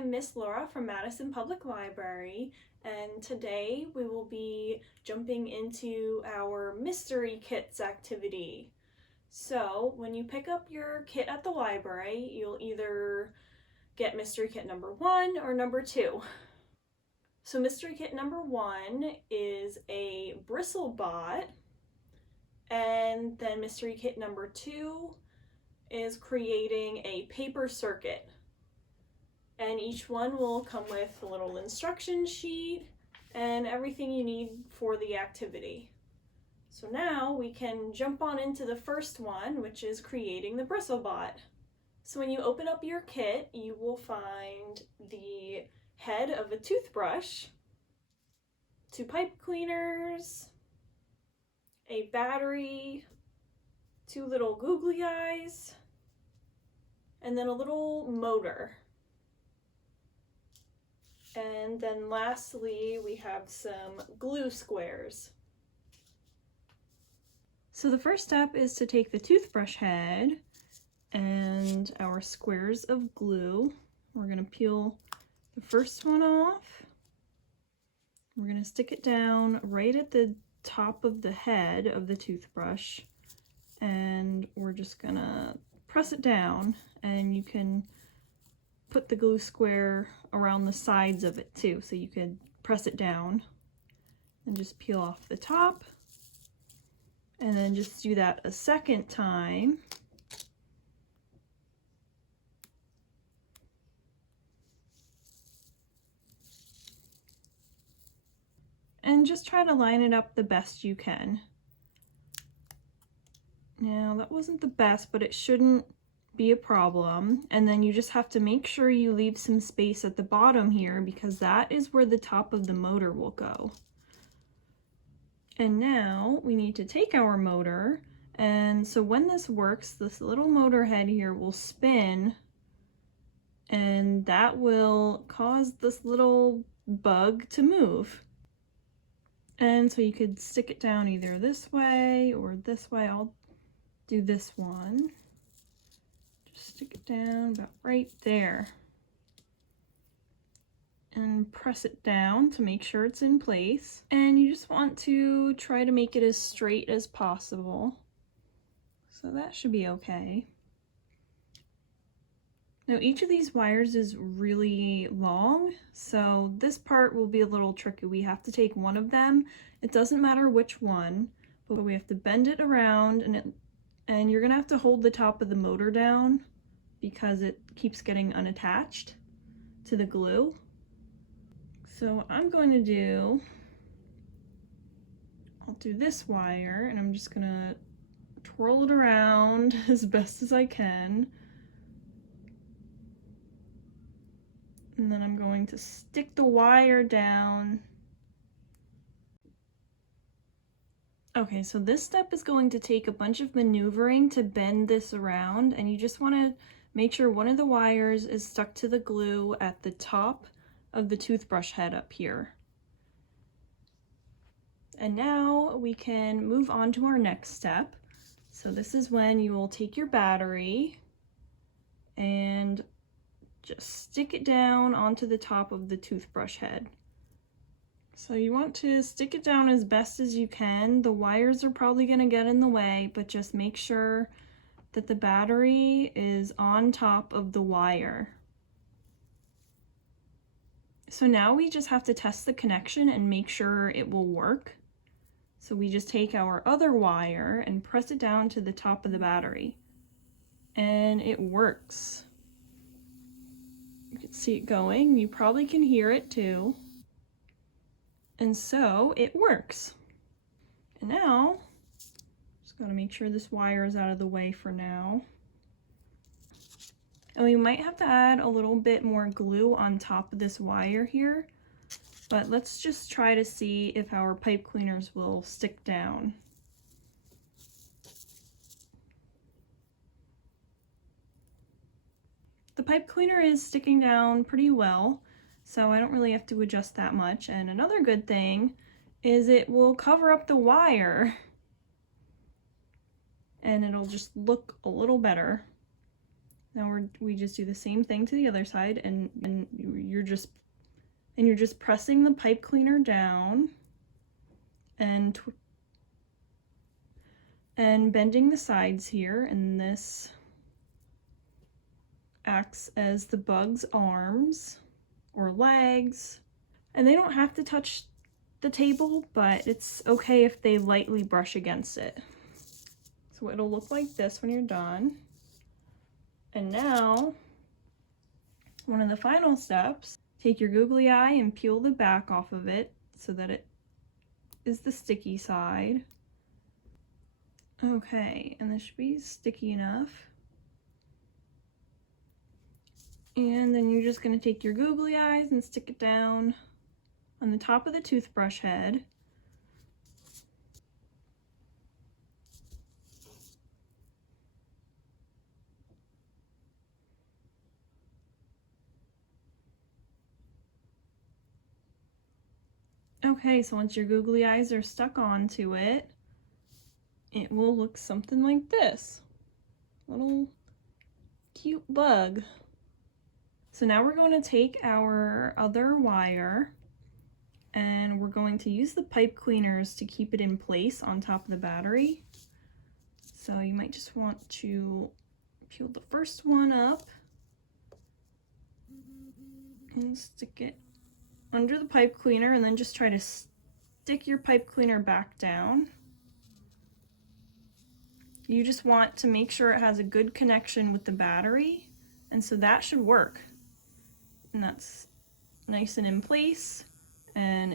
I'm Miss Laura from Madison Public Library, and today we will be jumping into our mystery kits activity. So when you pick up your kit at the library, you'll either get mystery kit number 1 or number 2. So mystery kit number 1 is a Bristle Bot, and then mystery kit number 2 is creating a paper circuit. And each one will come with a little instruction sheet and everything you need for the activity. So now we can jump on into the first one, which is creating the Bristle Bot. So when you open up your kit, you will find the head of a toothbrush, 2 pipe cleaners, a battery, 2 little googly eyes, and then a little motor. And then lastly, we have some glue squares. So the first step is to take the toothbrush head and our squares of glue. We're going to peel the first one off. We're going to stick it down right at the top of the head of the toothbrush, and we're just going to press it down, and you can put the glue square around the sides of it too, so you could press it down and just peel off the top, and then just do that a second time. And just try to line it up the best you can. Now that wasn't the best, but it shouldn't be a problem. And then you just have to make sure you leave some space at the bottom here, because that is where the top of the motor will go. And now we need to take our motor, and so when this works, this little motor head here will spin, and that will cause this little bug to move. And so you could stick it down either this way or this way. I'll do this one. Just stick it down about right there. And press it down to make sure it's in place. And you just want to try to make it as straight as possible. So that should be okay. Now each of these wires is really long, so this part will be a little tricky. We have to take one of them. It doesn't matter which one, but we have to bend it around, and you're gonna have to hold the top of the motor down because it keeps getting unattached to the glue. So I'll do this wire, and I'm just gonna twirl it around as best as I can. And then I'm going to stick the wire down. Okay, so this step is going to take a bunch of maneuvering to bend this around, and you just want to make sure one of the wires is stuck to the glue at the top of the toothbrush head up here. And now we can move on to our next step. So this is when you will take your battery and just stick it down onto the top of the toothbrush head. So you want to stick it down as best as you can. The wires are probably going to get in the way, but just make sure that the battery is on top of the wire. So now we just have to test the connection and make sure it will work. So we just take our other wire and press it down to the top of the battery. And it works. You can see it going. You probably can hear it too. And so it works. And now, just gotta make sure this wire is out of the way for now. And we might have to add a little bit more glue on top of this wire here, but let's just try to see if our pipe cleaners will stick down. The pipe cleaner is sticking down pretty well, so I don't really have to adjust that much. And another good thing is it will cover up the wire, and it'll just look a little better. Now we just do the same thing to the other side, and you're just pressing the pipe cleaner down and bending the sides here, and this acts as the bug's arms or legs. And they don't have to touch the table, but it's okay if they lightly brush against it. So it'll look like this when you're done. And now, one of the final steps, take your googly eye and peel the back off of it so that it is the sticky side. Okay, and this should be sticky enough. And then you're just going to take your googly eyes and stick it down on the top of the toothbrush head. Okay, so once your googly eyes are stuck onto it, it will look something like this. Little cute bug. So now we're going to take our other wire and we're going to use the pipe cleaners to keep it in place on top of the battery. So you might just want to peel the first one up and stick it under the pipe cleaner, and then just try to stick your pipe cleaner back down. You just want to make sure it has a good connection with the battery, and so that should work. And that's nice and in place, and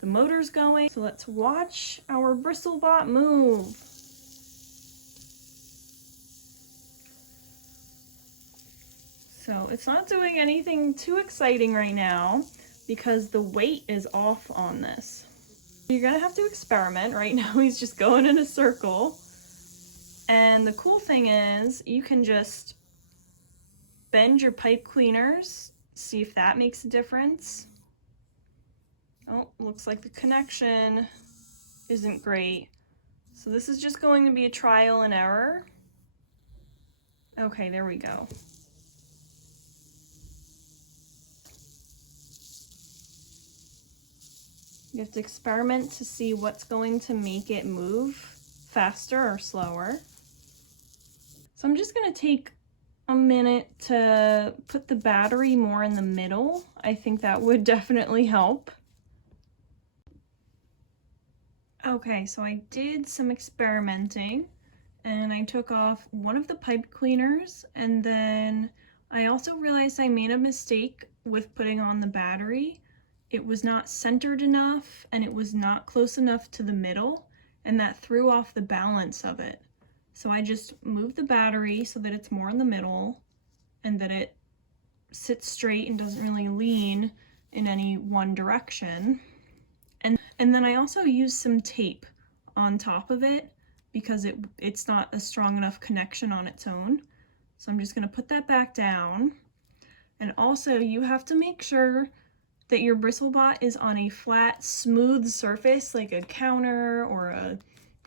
the motor's going. So let's watch our Bristle Bot move. So it's not doing anything too exciting right now because the weight is off on this. You're gonna have to experiment. Right now he's just going in a circle. And the cool thing is you can just bend your pipe cleaners, see if that makes a difference. Oh, looks like the connection isn't great. So this is just going to be a trial and error. Okay, there we go. You have to experiment to see what's going to make it move faster or slower. So I'm just going to take a minute to put the battery more in the middle. I think that would definitely help. Okay, so I did some experimenting and I took off one of the pipe cleaners, and then I also realized I made a mistake with putting on the battery. It was not centered enough and it was not close enough to the middle, and that threw off the balance of it. So I just moved the battery so that it's more in the middle and that it sits straight and doesn't really lean in any one direction. And then I also used some tape on top of it because it's not a strong enough connection on its own. So I'm just going to put that back down. And also you have to make sure that your Bristle Bot is on a flat, smooth surface like a counter or a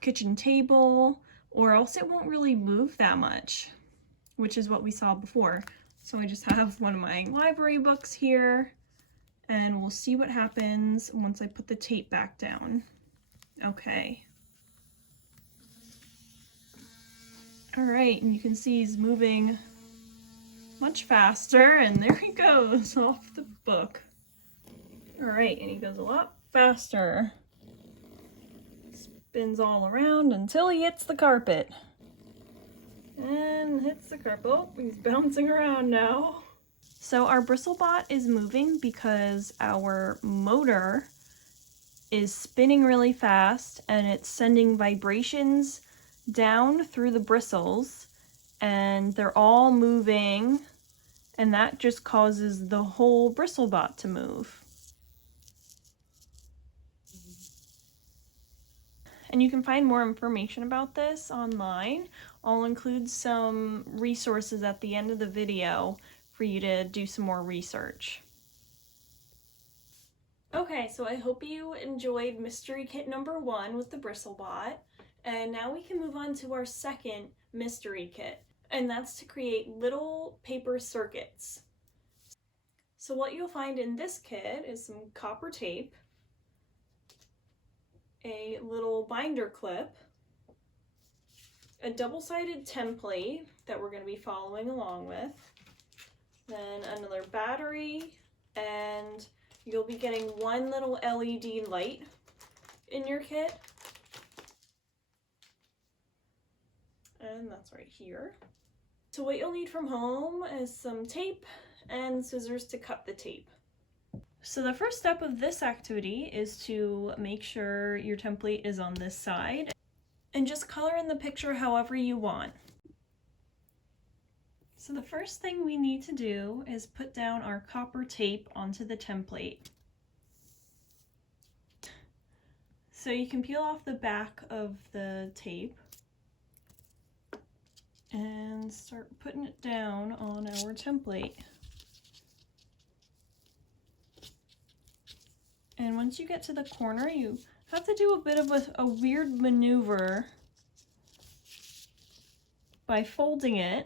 kitchen table, or else it won't really move that much, which is what we saw before. So I just have one of my library books here, and we'll see what happens once I put the tape back down. Okay. All right, and you can see he's moving much faster, and there he goes off the book. All right, and he goes a lot faster. Spins all around until he hits the carpet. And hits the carpet. Oh, he's bouncing around now. So our Bristle Bot is moving because our motor is spinning really fast and it's sending vibrations down through the bristles, and they're all moving, and that just causes the whole Bristle Bot to move. And you can find more information about this online. I'll include some resources at the end of the video for you to do some more research. Okay, so I hope you enjoyed mystery kit number 1 with the Bristle Bot, and now we can move on to our second mystery kit. and that's to create little paper circuits. So what you'll find in this kit is some copper tape, a little binder clip, a double-sided template that we're going to be following along with, then another battery, and you'll be getting one little LED light in your kit. And that's right here. So what you'll need from home is some tape and scissors to cut the tape. So the first step of this activity is to make sure your template is on this side and just color in the picture however you want. So the first thing we need to do is put down our copper tape onto the template. So you can peel off the back of the tape and start putting it down on our template. And once you get to the corner, you have to do a bit of a weird maneuver by folding it.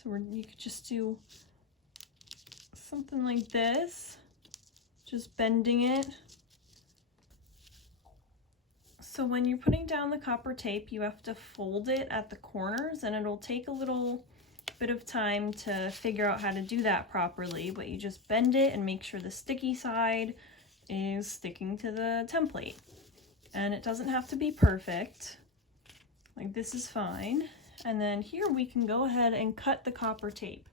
So you could just do something like this, just bending it. So when you're putting down the copper tape, you have to fold it at the corners, and it'll take a little bit of time to figure out how to do that properly, but you just bend it and make sure the sticky side is sticking to the template. And it doesn't have to be perfect, like this is fine. And then here we can go ahead and cut the copper tape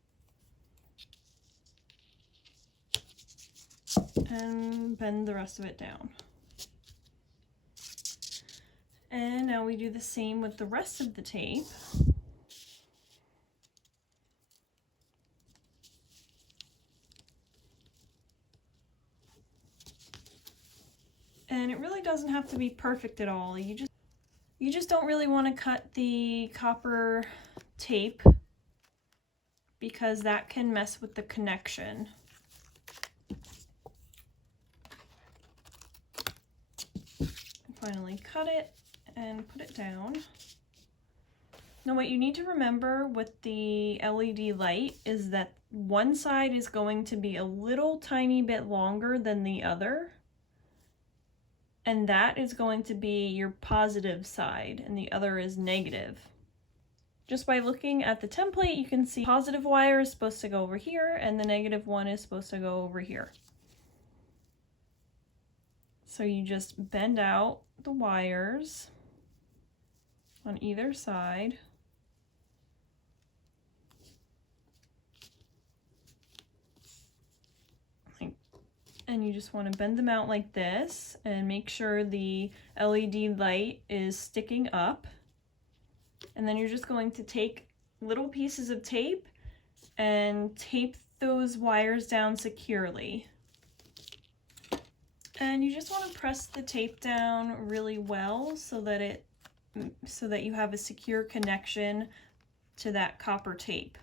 and bend the rest of it down. And now we do the same with the rest of the tape. And it really doesn't have to be perfect at all. You just don't really want to cut the copper tape because that can mess with the connection. Finally cut it and put it down. Now what you need to remember with the LED light is that one side is going to be a little tiny bit longer than the other, and that is going to be your positive side and the other is negative. Just by looking at the template, you can see positive wire is supposed to go over here and the negative one is supposed to go over here. So you just bend out the wires on either side. And you just want to bend them out like this and make sure the LED light is sticking up. And then you're just going to take little pieces of tape and tape those wires down securely. And you just want to press the tape down really well so that you have a secure connection to that copper tape.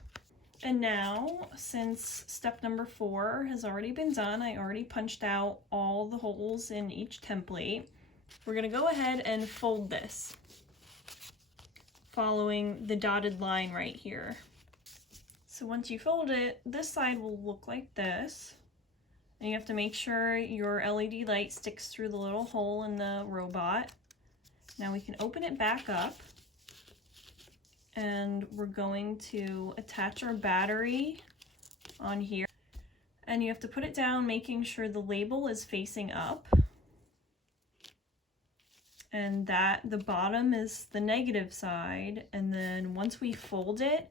And now, since step number 4 has already been done, I already punched out all the holes in each template. We're going to go ahead and fold this, following the dotted line right here. So once you fold it, this side will look like this. And you have to make sure your LED light sticks through the little hole in the robot. Now we can open it back up. And we're going to attach our battery on here. And you have to put it down, making sure the label is facing up. And that the bottom is the negative side. And then once we fold it,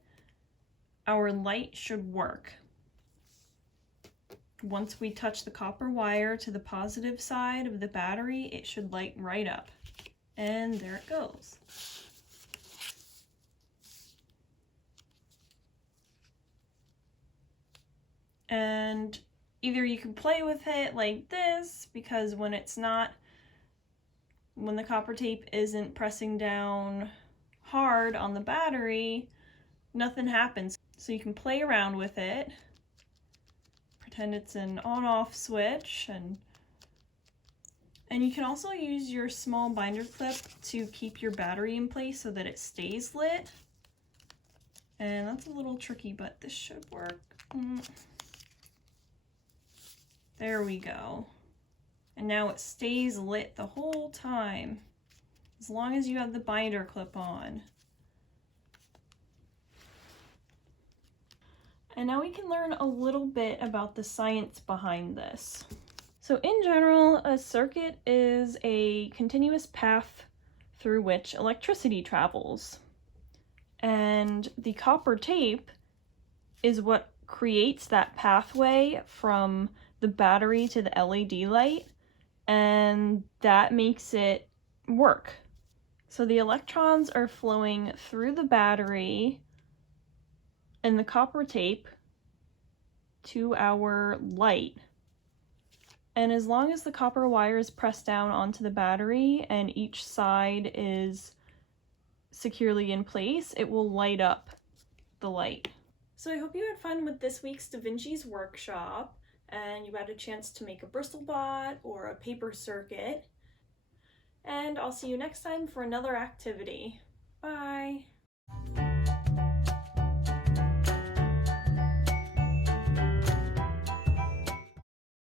our light should work. Once we touch the copper wire to the positive side of the battery, it should light right up. And there it goes. And either you can play with it like this, because when the copper tape isn't pressing down hard on the battery, nothing happens. So you can play around with it, pretend it's an on-off switch, and you can also use your small binder clip to keep your battery in place so that it stays lit. And that's a little tricky, but this should work. There we go. And now it stays lit the whole time, as long as you have the binder clip on. And now we can learn a little bit about the science behind this. So in general, a circuit is a continuous path through which electricity travels. And the copper tape is what creates that pathway from the battery to the LED light, and that makes it work. So the electrons are flowing through the battery and the copper tape to our light. And as long as the copper wire is pressed down onto the battery and each side is securely in place, it will light up the light. So I hope you had fun with this week's DaVinci's workshop and you had a chance to make a Bristle Bot or a paper circuit. And I'll see you next time for another activity. Bye!